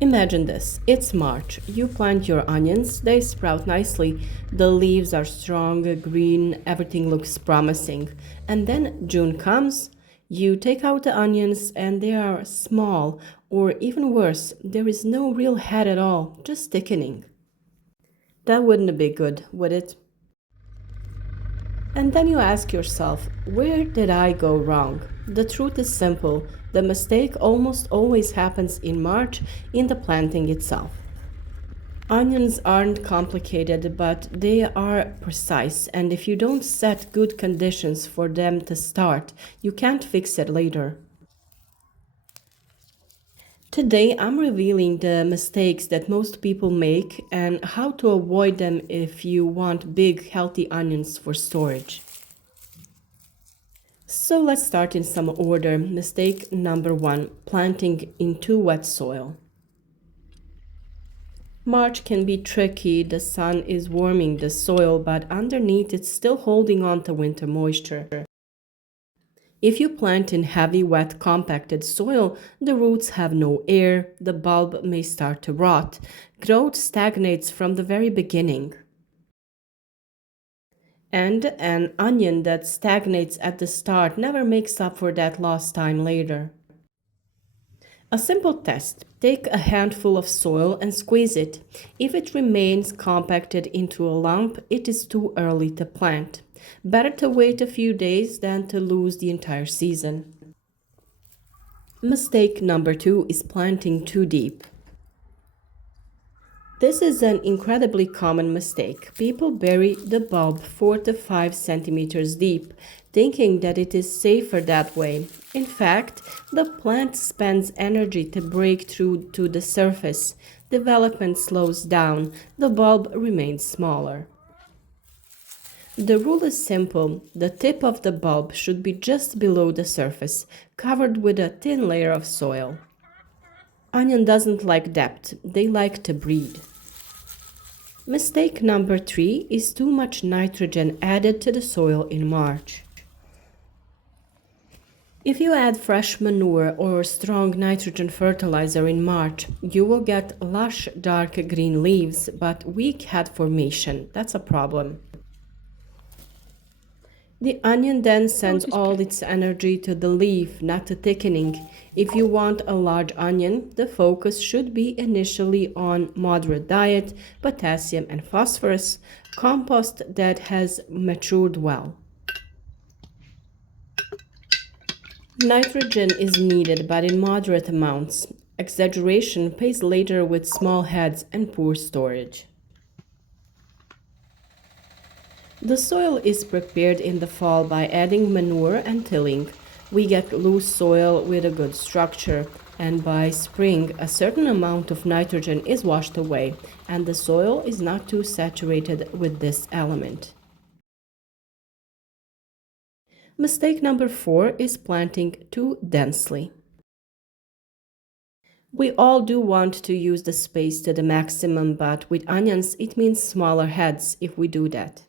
Imagine this. It's March. You plant your onions, they sprout nicely. The leaves are strong, green, everything looks promising. And then June comes, you take out the onions and they are small, or even worse, there is no real head at all, just thickening. That wouldn't be good, would it? And then you ask yourself, where did I go wrong? The truth is simple. The mistake almost always happens in March in the planting itself. Onions aren't complicated, but they are precise, and if you don't set good conditions for them to start, you can't fix it later. Today, I'm revealing the mistakes that most people make and how to avoid them if you want big, healthy onions for storage. So let's start in some order. Mistake number one, planting in too wet soil. March can be tricky. The sun is warming the soil, but underneath it's still holding on to winter moisture. If you plant in heavy, wet, compacted soil, the roots have no air, the bulb may start to rot. Growth stagnates from the very beginning. And an onion that stagnates at the start never makes up for that lost time later. A simple test. Take a handful of soil and squeeze it. If it remains compacted into a lump, it is too early to plant. Better to wait a few days than to lose the entire season. Mistake number two is planting too deep. This is an incredibly common mistake. People bury the bulb 4 to 5 centimeters deep, thinking that it is safer that way. In fact, the plant spends energy to break through to the surface. Development slows down, the bulb remains smaller. The rule is simple. The tip of the bulb should be just below the surface, covered with a thin layer of soil. Onion doesn't like depth, they like to breed. Mistake number three is too much nitrogen added to the soil in March. If you add fresh manure or strong nitrogen fertilizer in March, you will get lush dark green leaves but weak head formation. That's a problem. The onion then sends all its energy to the leaf, not to thickening. If you want a large onion, the focus should be initially on moderate diet, potassium and phosphorus, compost that has matured well. Nitrogen is needed, but in moderate amounts. Exaggeration pays later with small heads and poor storage. The soil is prepared in the fall by adding manure and tilling. We get loose soil with a good structure, and by spring, a certain amount of nitrogen is washed away, and the soil is not too saturated with this element. Mistake number four is planting too densely. We all do want to use the space to the maximum, but with onions, it means smaller heads if we do that.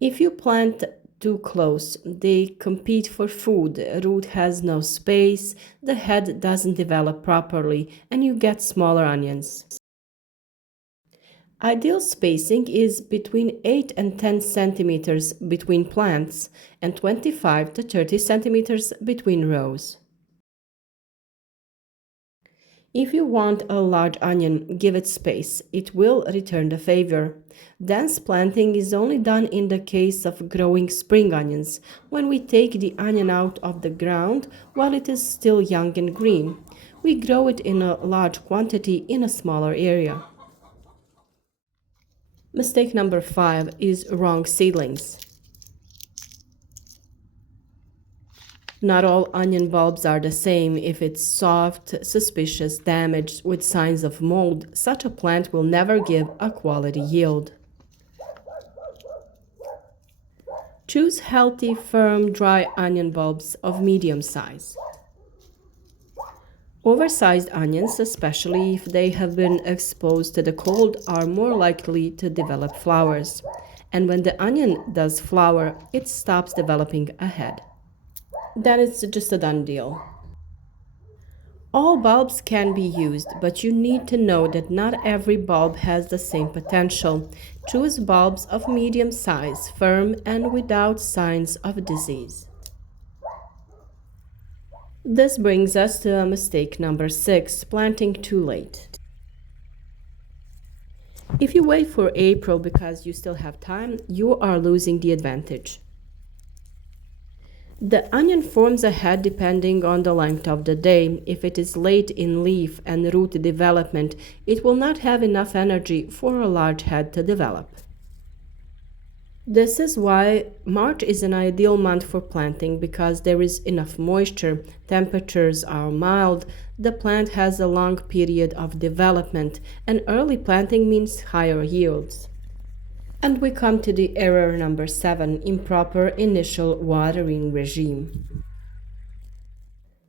If you plant too close, they compete for food. The root has no space, the head doesn't develop properly, and you get smaller onions. Ideal spacing is between 8 and 10 centimeters between plants and 25 to 30 centimeters between rows. If you want a large onion, give it space. It will return the favor. Dense planting is only done in the case of growing spring onions, when we take the onion out of the ground while it is still young and green. We grow it in a large quantity in a smaller area. Mistake number five is wrong seedlings. Not all onion bulbs are the same. If it's soft, suspicious, damaged, with signs of mold, such a plant will never give a quality yield. Choose healthy, firm, dry onion bulbs of medium size. Oversized onions, especially if they have been exposed to the cold, are more likely to develop flowers. And when the onion does flower, it stops developing a head. Then it's just a done deal. All bulbs can be used, but you need to know that not every bulb has the same potential. Choose bulbs of medium size, firm, and without signs of disease. This brings us to mistake number 6, planting too late. If you wait for April because you still have time, you are losing the advantage. The onion forms a head depending on the length of the day. If it is late in leaf and root development, it will not have enough energy for a large head to develop. This is why March is an ideal month for planting because there is enough moisture, temperatures are mild, the plant has a long period of development, and early planting means higher yields. And we come to the error number 7, improper initial watering regime.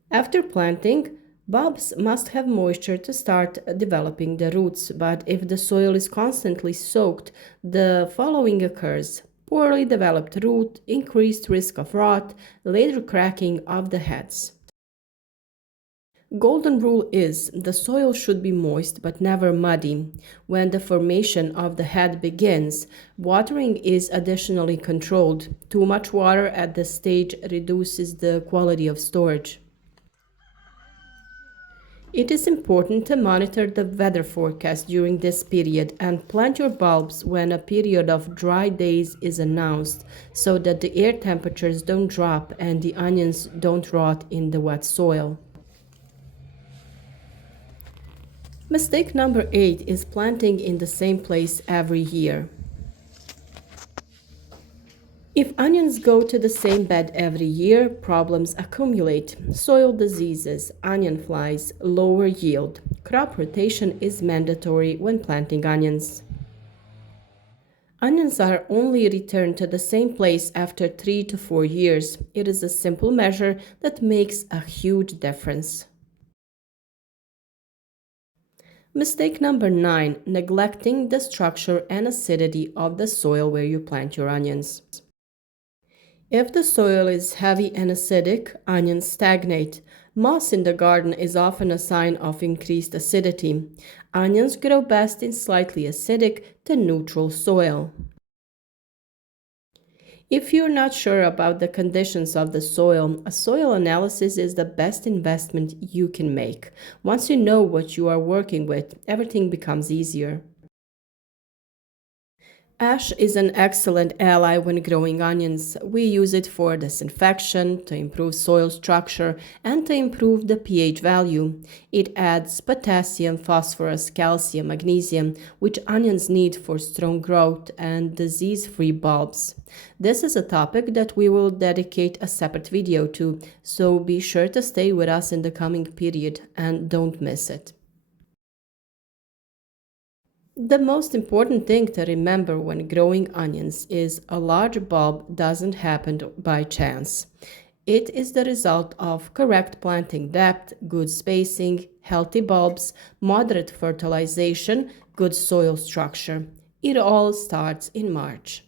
After planting, bulbs must have moisture to start developing the roots, but if the soil is constantly soaked, the following occurs: poorly developed root, increased risk of rot, later cracking of the heads. Golden rule is the soil should be moist but never muddy. When the formation of the head begins, watering is additionally controlled. Too much water at this stage reduces the quality of storage. It is important to monitor the weather forecast during this period and plant your bulbs when a period of dry days is announced so that the air temperatures don't drop and the onions don't rot in the wet soil. Mistake number 8 is planting in the same place every year. If onions go to the same bed every year, problems accumulate. Soil diseases, onion flies, lower yield. Crop rotation is mandatory when planting onions. Onions are only returned to the same place after 3 to 4 years. It is a simple measure that makes a huge difference. Mistake number 9, neglecting the structure and acidity of the soil where you plant your onions. If the soil is heavy and acidic, onions stagnate. Moss in the garden is often a sign of increased acidity. Onions grow best in slightly acidic to neutral soil. If you're not sure about the conditions of the soil, a soil analysis is the best investment you can make. Once you know what you are working with, everything becomes easier. Ash is an excellent ally when growing onions. We use it for disinfection, to improve soil structure, and to improve the pH value. It adds potassium, phosphorus, calcium, magnesium, which onions need for strong growth and disease-free bulbs. This is a topic that we will dedicate a separate video to, so be sure to stay with us in the coming period and don't miss it. The most important thing to remember when growing onions is a large bulb doesn't happen by chance. It is the result of correct planting depth, good spacing, healthy bulbs, moderate fertilization, good soil structure. It all starts in March.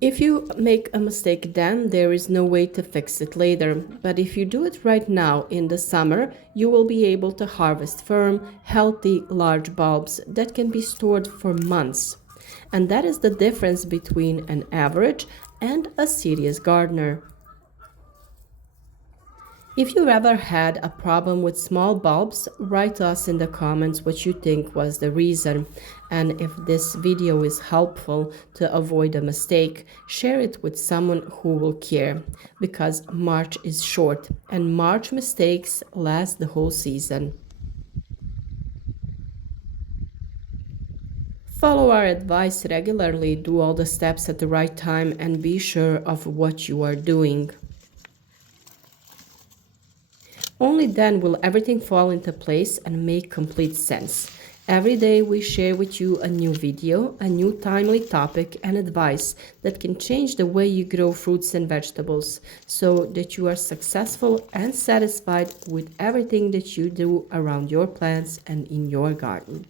If you make a mistake then, there is no way to fix it later. But if you do it right now in the summer, you will be able to harvest firm, healthy, large bulbs that can be stored for months. And that is the difference between an average and a serious gardener. If you've ever had a problem with small bulbs, write us in the comments what you think was the reason. And if this video is helpful to avoid a mistake, share it with someone who will care. Because March is short and March mistakes last the whole season. Follow our advice regularly, do all the steps at the right time, and be sure of what you are doing. Only then will everything fall into place and make complete sense. Every day we share with you a new video, a new timely topic and advice that can change the way you grow fruits and vegetables so that you are successful and satisfied with everything that you do around your plants and in your garden.